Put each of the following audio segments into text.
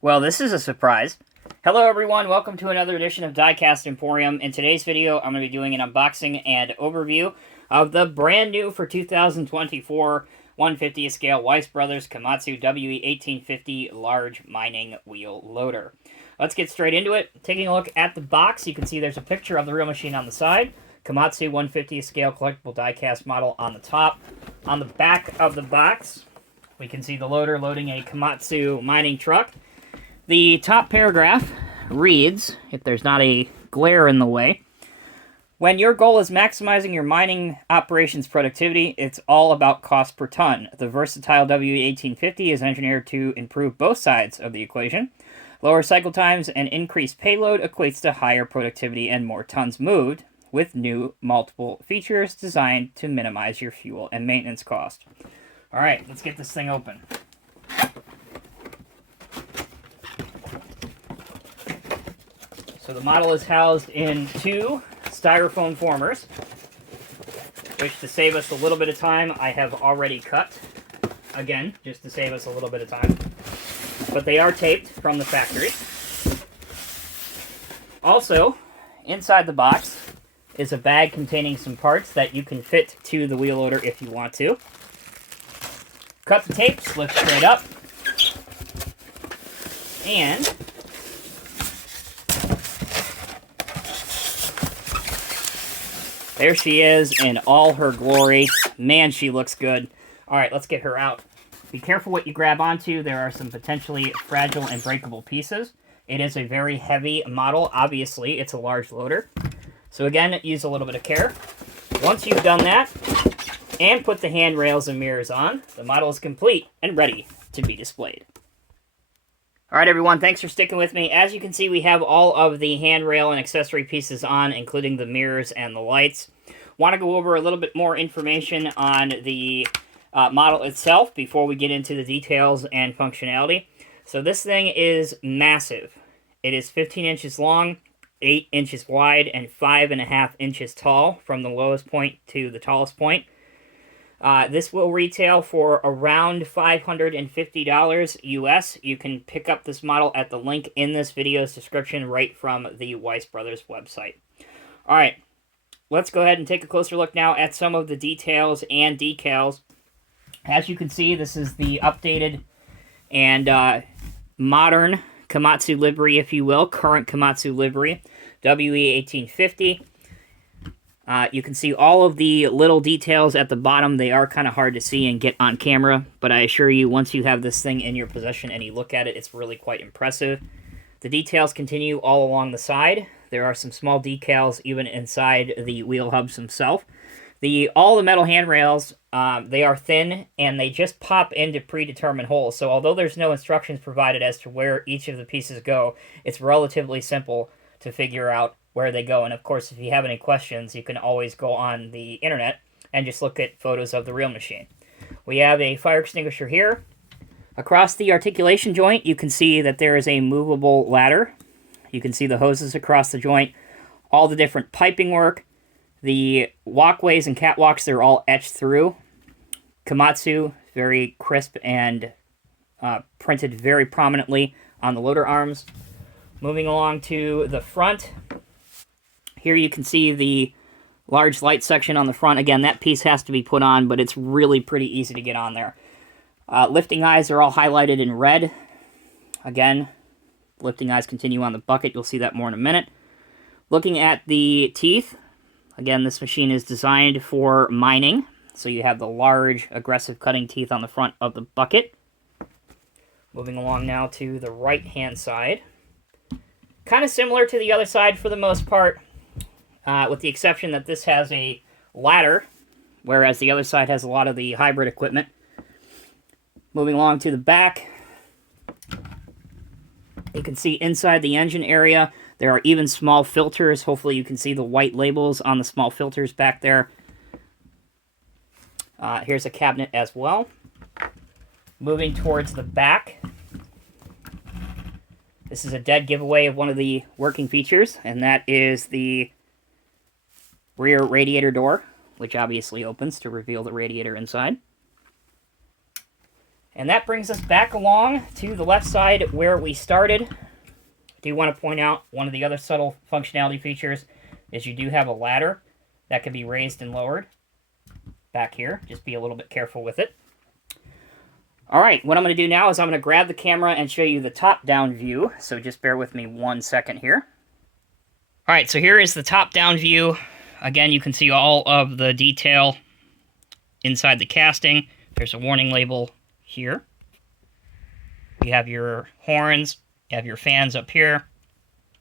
Well, this is a surprise. Hello everyone, welcome to another edition of Diecast Emporium. In today's video, I'm going to be doing an unboxing and overview of the brand new for 2024 150th scale Weiss Brothers Komatsu WE1850 large mining wheel loader. Let's get straight into it. Taking a look at the box, you can see there's a picture of the real machine on the side. Komatsu 150th scale collectible diecast model on the top. On the back of the box, we can see the loader loading a Komatsu mining truck. The top paragraph reads, if there's not a glare in the way, when your goal is maximizing your mining operations productivity, it's all about cost per ton. The versatile WE1850 is engineered to improve both sides of the equation. Lower cycle times and increased payload equates to higher productivity and more tons moved, with new multiple features designed to minimize your fuel and maintenance cost. All right, let's get this thing open. So the model is housed in two styrofoam formers, which, to save us a little bit of time, I have already cut. Again, just to save us a little bit of time. But they are taped from the factory. Also, inside the box is a bag containing some parts that you can fit to the wheel loader if you want to. Cut the tape, slip straight up, and there she is in all her glory. Man, she looks good. All right, let's get her out. Be careful what you grab onto. There are some potentially fragile and breakable pieces. It is a very heavy model. Obviously, it's a large loader. So again, use a little bit of care. Once you've done that and put the handrails and mirrors on, the model is complete and ready to be displayed. All right, everyone, thanks for sticking with me. As you can see, we have all of the handrail and accessory pieces on, including the mirrors and the lights. Want to go over a little bit more information on the model itself before we get into the details and functionality. So this thing is massive. It is 15 inches long, 8 inches wide, and 5.5 inches tall from the lowest point to the tallest point. This will retail for around $550 US. You can pick up this model at the link in this video's description right from the Weiss Brothers website. All right, let's go ahead and take a closer look now at some of the details and decals. As you can see, this is the updated and modern Komatsu livery, if you will, current Komatsu livery, WE1850. You can see all of the little details at the bottom. They are kind of hard to see and get on camera, but I assure you, once you have this thing in your possession and you look at it, it's really quite impressive. The details continue all along the side. There are some small decals even inside the wheel hubs themselves. All the metal handrails, they are thin, and they just pop into predetermined holes. So although there's no instructions provided as to where each of the pieces go, it's relatively simple to figure out where they go. And of course, if you have any questions, you can always go on the internet and just look at photos of the real machine. We have a fire extinguisher here. Across the articulation joint, you can see that there is a movable ladder. You can see the hoses across the joint, all the different piping work, the walkways and catwalks, they're all etched through. Komatsu, very crisp and printed very prominently on the loader arms. Moving along to the front, here you can see the large light section on the front. Again, that piece has to be put on, but it's really pretty easy to get on there. Lifting eyes are all highlighted in red. Again, lifting eyes continue on the bucket. You'll see that more in a minute. Looking at the teeth, again, this machine is designed for mining, so you have the large, aggressive cutting teeth on the front of the bucket. Moving along now to the right-hand side. Kind of similar to the other side for the most part, with the exception that this has a ladder, whereas the other side has a lot of the hybrid equipment. Moving along to the back, you can see inside the engine area, there are even small filters. Hopefully you can see the white labels on the small filters back there. Here's a cabinet as well. Moving towards the back, this is a dead giveaway of one of the working features, and that is the rear radiator door, which obviously opens to reveal the radiator inside. And that brings us back along to the left side where we started. I do want to point out one of the other subtle functionality features is you do have a ladder that can be raised and lowered back here. Just be a little bit careful with it. All right, what I'm going to do now is I'm going to grab the camera and show you the top-down view. So just bear with me 1 second here. All right, so here is the top-down view. Again, you can see all of the detail inside the casting. There's a warning label here. You have your horns, you have your fans up here,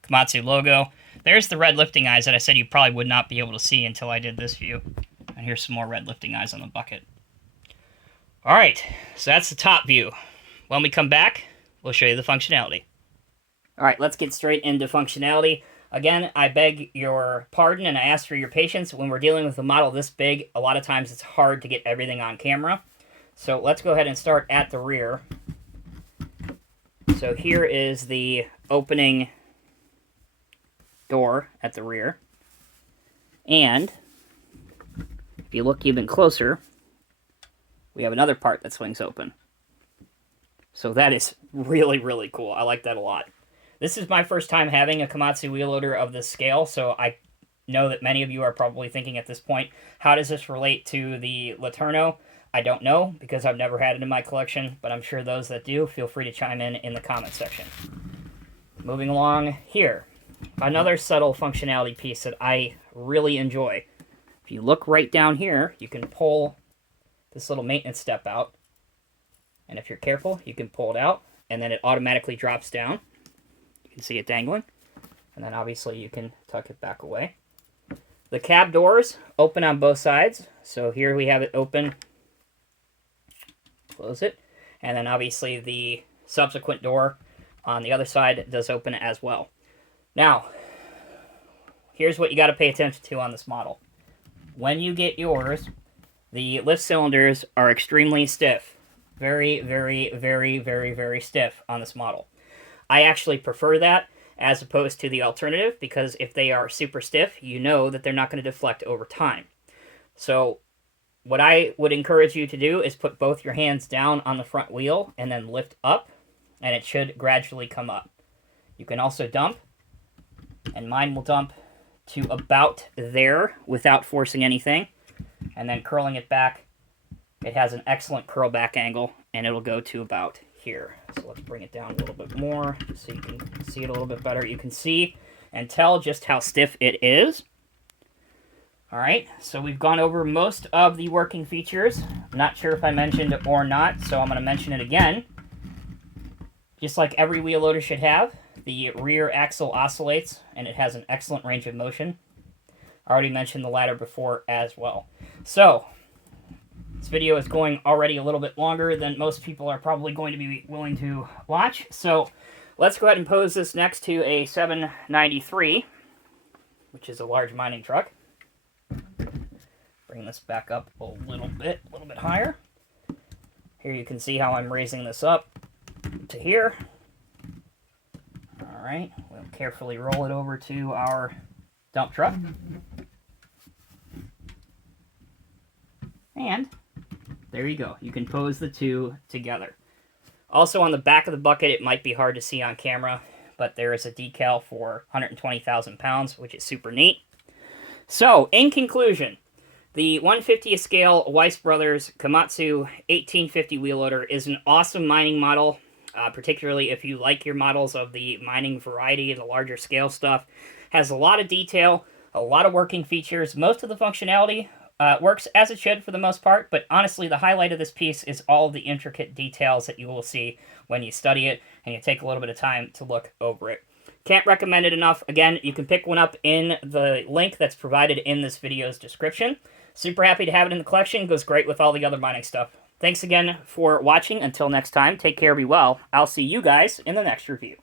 Komatsu logo. There's the red lifting eyes that I said you probably would not be able to see until I did this view. And here's some more red lifting eyes on the bucket. All right, so that's the top view. When we come back, we'll show you the functionality. All right, let's get straight into functionality. Again, I beg your pardon and I ask for your patience. When we're dealing with a model this big, a lot of times it's hard to get everything on camera. So let's go ahead and start at the rear. So here is the opening door at the rear. And if you look even closer, we have another part that swings open. So that is really, really cool. I like that a lot. This is my first time having a Komatsu wheel loader of this scale, so I know that many of you are probably thinking at this point, how does this relate to the Laterno? I don't know, because I've never had it in my collection, but I'm sure those that do, feel free to chime in the comment section. Moving along here, another subtle functionality piece that I really enjoy. If you look right down here, you can pull this little maintenance step out, and if you're careful, you can pull it out, and then it automatically drops down. You can see it dangling, and then obviously you can tuck it back away. The cab doors open on both sides, so here we have it open, close it, and then obviously the subsequent door on the other side does open as well. Now, here's what you got to pay attention to on this model. When you get yours, the lift cylinders are extremely stiff. Very, very, very, very, very stiff on this model. I actually prefer that as opposed to the alternative, because if they are super stiff, you know that they're not going to deflect over time. So what I would encourage you to do is put both your hands down on the front wheel and then lift up, and it should gradually come up. You can also dump, and mine will dump to about there without forcing anything, and then curling it back. It has an excellent curl back angle, and it'll go to about here. So let's bring it down a little bit more just so you can see it a little bit better. You can see and tell just how stiff it is. All right, so we've gone over most of the working features. I'm not sure if I mentioned it or not, so I'm going to mention it again. Just like every wheel loader should have, the rear axle oscillates, and it has an excellent range of motion. I already mentioned the ladder before as well. So this video is going already a little bit longer than most people are probably going to be willing to watch. So let's go ahead and pose this next to a 793, which is a large mining truck. Bring this back up a little bit higher. Here you can see how I'm raising this up to here. All right, we'll carefully roll it over to our dump truck. And there you go. You can pose the two together. Also on the back of the bucket, it might be hard to see on camera, but there is a decal for 120,000 pounds, which is super neat. So, in conclusion, the 150th scale Weiss Brothers Komatsu 1850 wheel loader is an awesome mining model, particularly if you like your models of the mining variety and the larger scale stuff. Has a lot of detail, a lot of working features. Most of the functionality works as it should for the most part, but honestly, the highlight of this piece is all the intricate details that you will see when you study it and you take a little bit of time to look over it. Can't recommend it enough. Again, you can pick one up in the link that's provided in this video's description. Super happy to have it in the collection. Goes great with all the other mining stuff. Thanks again for watching. Until next time, take care, be well. I'll see you guys in the next review.